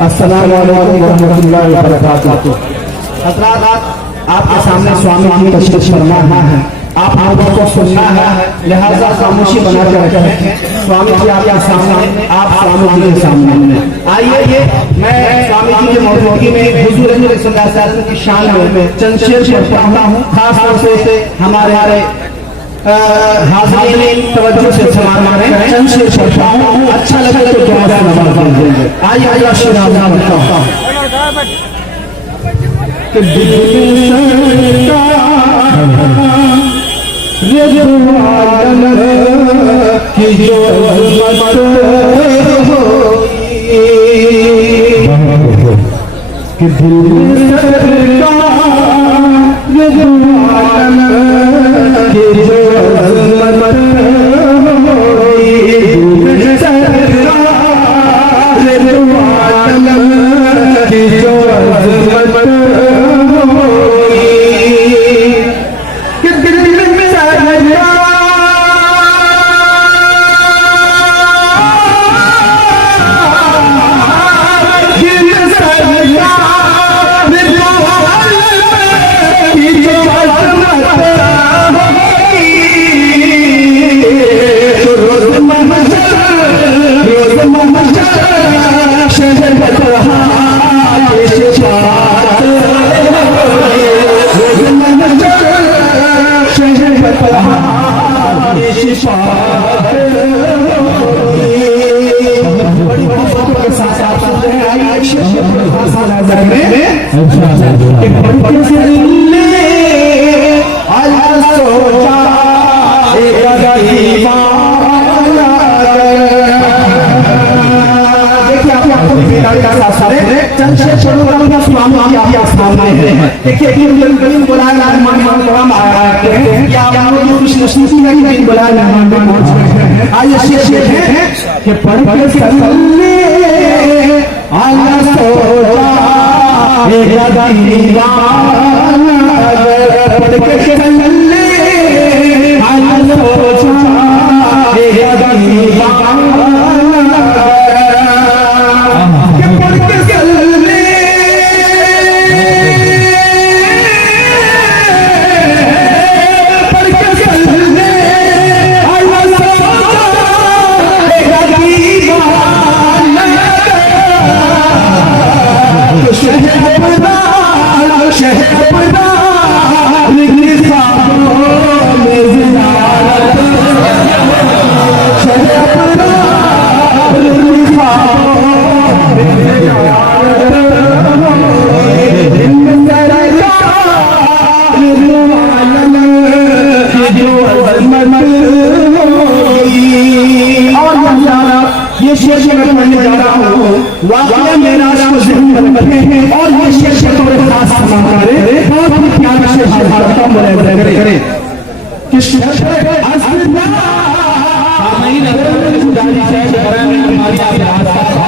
अस्सलाम वालेकुम रहमतुल्लाहि व बरकातुहू। हज़रात, आपके सामने स्वामी जी तशरीफ फरमा है, आप लोगों को सुनना है, लिहाजा खामोशी बना के रखें। स्वामी जी आपके सामने, आप स्वामी जी के सामने आइए। मैं स्वामी जी की मौजूदगी में हुजूर सल्लल्लाहु अलैहि वसल्लम की शान में चंद शेर पढ़ता हूँ। खास तौर से हमारे हाज़रीन तवज्जो से समाअत करें। चंद शेर पढ़ता हूँ, अच्छा लगे तो दुआ से नवाज देंगे। आइए शेर पढ़ता हूँ कि कि जो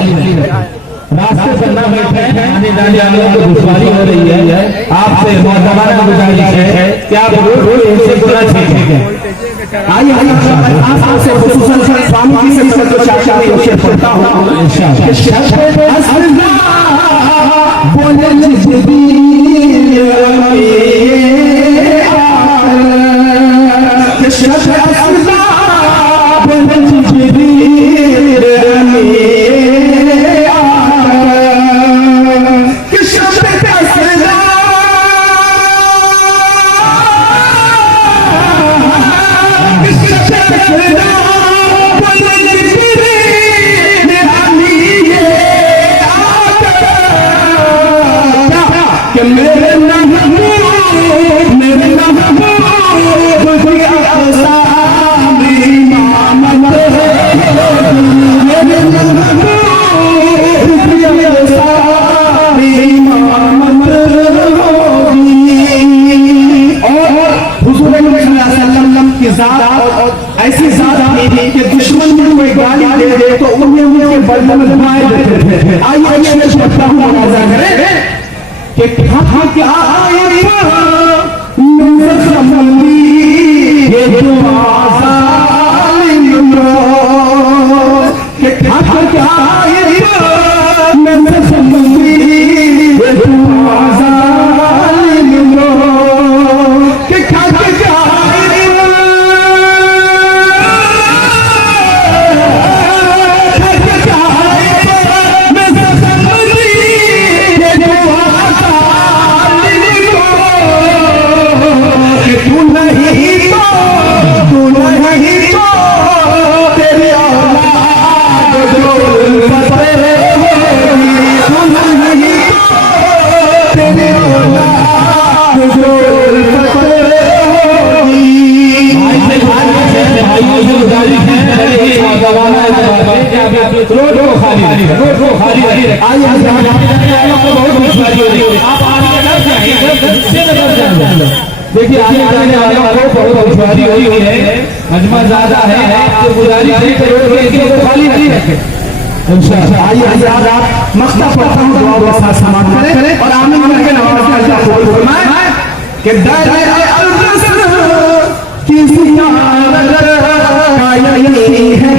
कि रास्ते पर न बैठे, आने जाने वालों को दुश्वारी हो रही है। आपसे मोहतरमाना गुजारिश है कि आप रोज इनसे थोड़ा सीखें। आइए आपसे खुसूसन स्वामी जी से तो शायद शेर पढ़ता हूँ इंशाअल्लाह। ऐसी जात कि दुश्मन में कोई गाली दे दे तो उन्हें उनके बदले में दुआएं देते थे। आइए मैं पढ़ता हूँ, मजा करें कि खा के आए ये दुआ के खा के आए खाली नोट को खाली रखिए। आइए आपको बहुत दुश्वारी हो रही है, आप आगे डर जाएंगे। देखिए आगे जाने वालों को बहुत दुश्वारी हो रही है, मजमा ज्यादा है, आपसे गुजारिश है कि रोड को खाली नहीं रखें इंशाअल्लाह। आइए हज़रात मख्ता पढ़ता हूँ, दुआ के साथ समाप्त करें और आमीन करके नमाज का अल्लाह कबूल फरमाए कि दर अल-रसूल की ज़ियारत का यही है